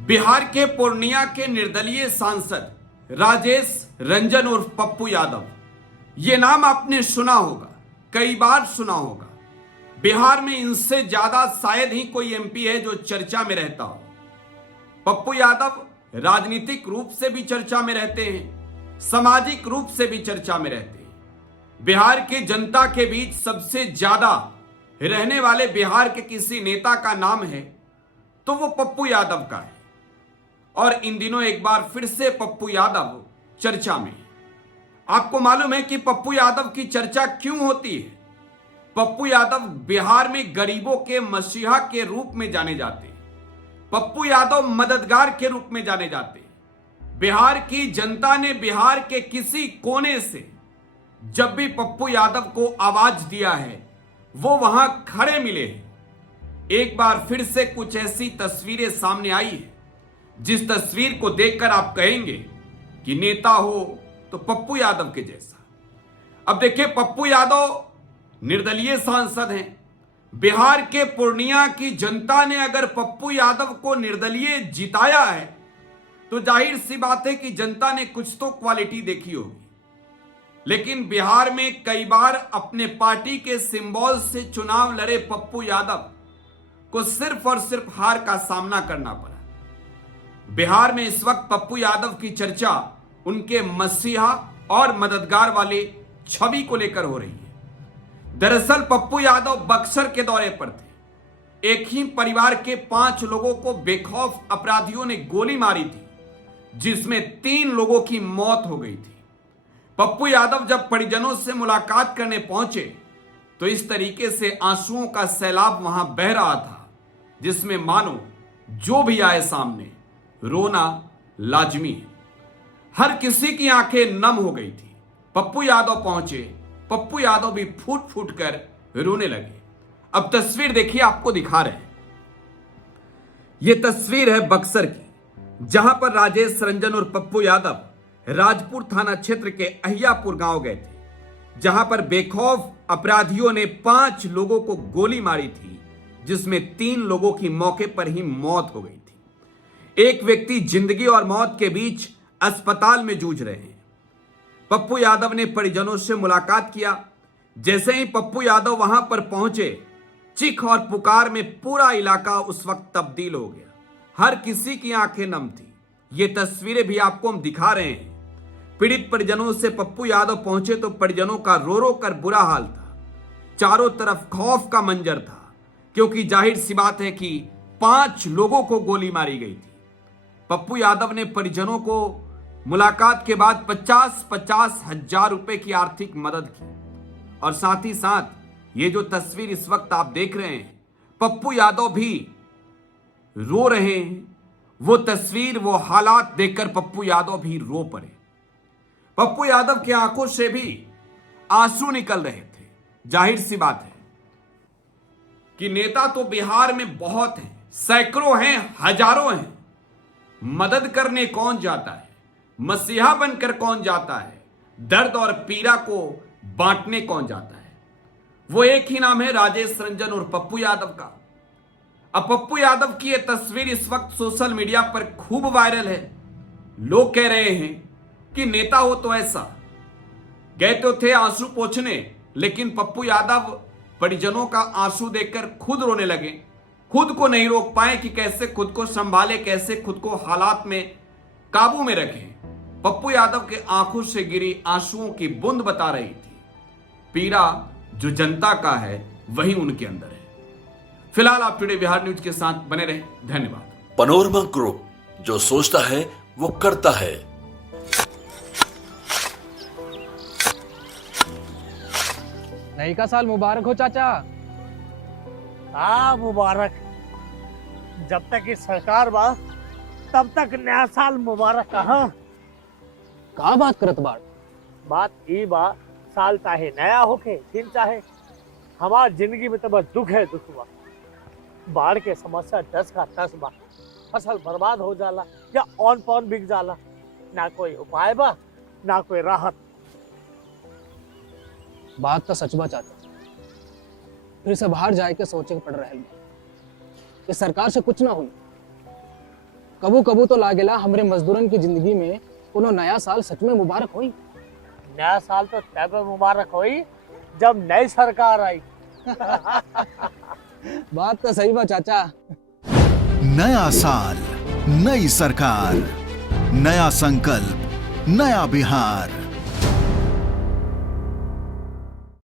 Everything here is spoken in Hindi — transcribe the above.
बिहार के पूर्णिया के निर्दलीय सांसद राजेश रंजन उर्फ पप्पू यादव, ये नाम आपने सुना होगा, कई बार सुना होगा। बिहार में इनसे ज्यादा शायद ही कोई एमपी है जो चर्चा में रहता हो। पप्पू यादव राजनीतिक रूप से भी चर्चा में रहते हैं, सामाजिक रूप से भी चर्चा में रहते हैं। बिहार की जनता के बीच सबसे ज्यादा रहने वाले बिहार के किसी नेता का नाम है तो वो पप्पू यादव का है। और इन दिनों एक बार फिर से पप्पू यादव चर्चा में है। आपको मालूम है कि पप्पू यादव की चर्चा क्यों होती है? पप्पू यादव बिहार में गरीबों के मसीहा के रूप में जाने जाते हैं। पप्पू यादव मददगार के रूप में जाने जाते हैं। बिहार की जनता ने बिहार के किसी कोने से जब भी पप्पू यादव को आवाज दिया है वो वहां खड़े मिले हैं। एक बार फिर से कुछ ऐसी तस्वीरें सामने आई है जिस तस्वीर को देखकर आप कहेंगे कि नेता हो तो पप्पू यादव के जैसा। अब देखिए, पप्पू यादव निर्दलीय सांसद हैं। बिहार के पूर्णिया की जनता ने अगर पप्पू यादव को निर्दलीय जिताया है तो जाहिर सी बात है कि जनता ने कुछ तो क्वालिटी देखी होगी। लेकिन बिहार में कई बार अपने पार्टी के सिंबल से चुनाव लड़े पप्पू यादव को सिर्फ और सिर्फ हार का सामना करना पड़ा। बिहार में इस वक्त पप्पू यादव की चर्चा उनके मसीहा और मददगार वाले छवि को लेकर हो रही है। दरअसल पप्पू यादव बक्सर के दौरे पर थे। एक ही परिवार के 5 लोगों को बेखौफ अपराधियों ने गोली मारी थी, जिसमें 3 लोगों की मौत हो गई थी। पप्पू यादव जब परिजनों से मुलाकात करने पहुंचे तो इस तरीके से आंसुओं का सैलाब वहां बह रहा था, जिसमें मानो जो भी आए सामने रोना लाजमी है। हर किसी की आंखें नम हो गई थी। पप्पू यादव पहुंचे, पप्पू यादव भी फूट फूट कर रोने लगे। अब तस्वीर देखिए, आपको दिखा रहे हैं। यह तस्वीर है बक्सर की, जहां पर राजेश रंजन और पप्पू यादव राजपुर थाना क्षेत्र के अहियापुर गांव गए थे, जहां पर बेखौफ अपराधियों ने 5 लोगों को गोली मारी थी, जिसमें 3 लोगों की मौके पर ही मौत हो गई थी। एक व्यक्ति जिंदगी और मौत के बीच अस्पताल में जूझ रहे हैं। पप्पू यादव ने परिजनों से मुलाकात किया। जैसे ही पप्पू यादव वहां पर पहुंचे, चीख और पुकार में पूरा इलाका उस वक्त तब्दील हो गया। हर किसी की आंखें नम थी। ये तस्वीरें भी आपको हम दिखा रहे हैं। पीड़ित परिजनों से पप्पू यादव पहुंचे तो परिजनों का रो रो कर बुरा हाल था। चारों तरफ खौफ का मंजर था, क्योंकि जाहिर सी बात है कि 5 लोगों को गोली मारी गई थी। पप्पू यादव ने परिजनों को मुलाकात के बाद 50-50 हजार रुपए की आर्थिक मदद की। और साथ ही साथ ये जो तस्वीर इस वक्त आप देख रहे हैं, पप्पू यादव भी रो रहे हैं। वो तस्वीर, वो हालात देखकर पप्पू यादव भी रो पड़े। पप्पू यादव की आंखों से भी आंसू निकल रहे थे। जाहिर सी बात है कि नेता तो बिहार में बहुत हैं, सैकड़ों हैं, हजारों हैं। मदद करने कौन जाता है? मसीहा बनकर कौन जाता है? दर्द और पीड़ा को बांटने कौन जाता है? वो एक ही नाम है, राजेश रंजन और पप्पू यादव का। अब पप्पू यादव की यह तस्वीर इस वक्त सोशल मीडिया पर खूब वायरल है। लोग कह रहे हैं कि नेता हो तो ऐसा। गए तो थे आंसू पोंछने, लेकिन पप्पू यादव परिजनों का आंसू देखकर खुद रोने लगे। खुद को नहीं रोक पाए कि कैसे खुद को संभाले, कैसे खुद को हालात में काबू में रखें। पप्पू यादव के आंखों से गिरी आंसुओं की बूंद बता रही थी पीड़ा जो जनता का है वही उनके अंदर है। फिलहाल आप टुडे बिहार न्यूज के साथ बने रहे। धन्यवाद। पनोरमा ग्रुप, जो सोचता है वो करता है। नई का साल मुबारक हो चाचा। हाँ, मुबारक। जब तक इस सरकार बा तब तक नया साल मुबारक। कहाँ का बात करत बाड़? बात ई बा, साल चाहे नया होके दिन चाहे, हमार जिंदगी में तो बस दुख है, दुख बा। बाढ़ के समस्या 10 का 10 बा। फसल बर्बाद हो जाला या ऑन पॉन बिक जाला। ना कोई उपाय बा, ना कोई राहत। बात तो सच बा चाचा। फिर से बाहर जाए के सोचे के पड़ रहे कि सरकार से कुछ ना हुई। कबू कबू तो लागेला हमरे मजदूरन की जिंदगी में कोनो नया साल सच में मुबारक होई। नया साल तो तब मुबारक हुई जब नई सरकार आई। बात तो सही बा चाचा। नया साल, नई सरकार, नया संकल्प, नया बिहार।